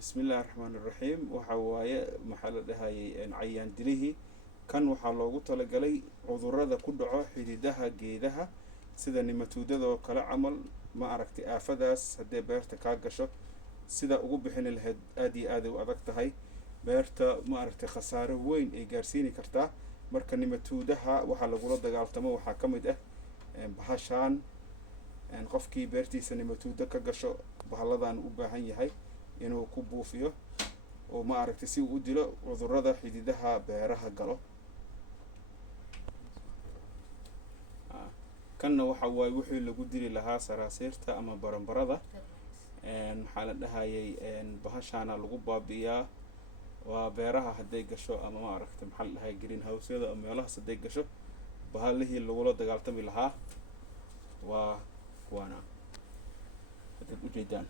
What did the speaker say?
بسم الله الرحمن الرحيم وحواية محل دهاي عيان دليه كان وحلوه طلقلي عذرة كدعاء حديدها جيدها سيدا نمتودة وكلا عمل ما عرفت آفداس هدي بيرتا كاقشو سيدا أقوب بحين الهد آدي وأدقت هاي بيرتا ما عرفت خسارة وين إيجارسيني كرتا مركا نمتودها وحلوه دقالتما وحاكمده بحشان qofkii beertiisa nimatuuda ka gasho bahalladan u baahan yahay inuu ku buufiyo oo ma aragtay si uu u dilo cudurrada xididaha beeraha galo kanna waxa waay wixii lagu dili lahaa saraasiirta ama baranbarada maxaa la dhahayay bahashana lagu baabi'iyaa waa beeraha hadday gasho ama ma aragtay maxaa la dhahay greenhouse-yada ama meelahaas hadday gasho bahallihii lagula dagaaltami lahaa waa وانا هتبقوا جيدان